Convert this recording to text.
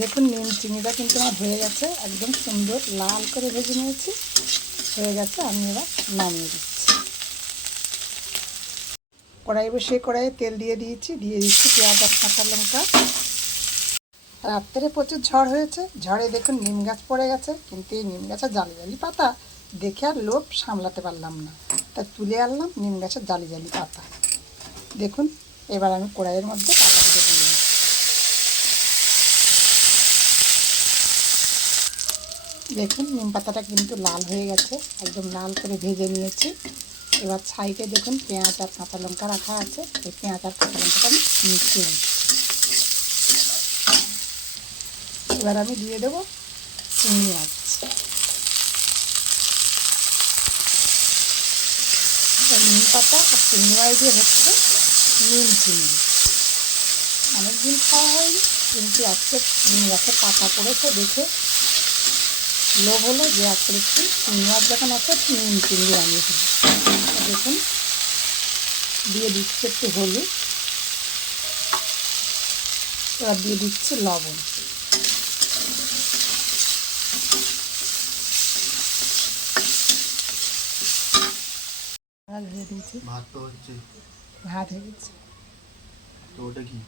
দেখুন, নিম চিনিটা কিন্তু আমার হয়ে গেছে। একদম সুন্দর লাল করে ভেজে নিয়েছি। হয়ে গেছে, আমি এবার নামিয়ে দিচ্ছি। কড়াই বসে কড়াইয়ে তেল দিয়ে দিয়েছি, দিয়ে দিচ্ছি পেঁয়াজ, আর কাঁচা লঙ্কা। রাত্রে প্রচুর ঝড় হয়েছে। ঝড়ে দেখুন নিম গাছ পড়ে গেছে, কিন্তু এই নিম গাছের জালি জালি পাতা দেখে আর লোভ সামলাতে পারলাম না। তা তুলে আনলাম নিম গাছের জালি জালি পাতা। দেখুন, এবার আমি কড়াইয়ের মধ্যে পাতাগুলো দিয়ে দেখুন নিম পাতাটা কিন্তু লাল হয়ে গেছে, একদম লাল করে ভেজে নিয়েছি। এবার সাইডে দেখুন, পেঁয়াজ আর কাঁচা লঙ্কা রাখা আছে। এই পেঁয়াজ আর কাঁচা লঙ্কাটা আমি মিশিয়ে দিচ্ছি এবার আমি দিয়ে দেবো মাছ এটা নিম পাতা আর মাছ দিয়ে হচ্ছে নিম চিংড়ি অনেকদিন খাওয়া হয়নি, কিন্তু আজকে নিম গাছের পাতা পড়েছে দেখে লোভ হলো যে আজকে একটু চিংড়ি যখন আছে নিম চিংড়ি আনিয়ে ফেলি দেখুন দিয়ে দিচ্ছি একটু হলুদ আর দিয়ে দিচ্ছি লবণ। ভাত দিয়েছি ভাত ভাত হয়ে গেছে। তো ওটা কি?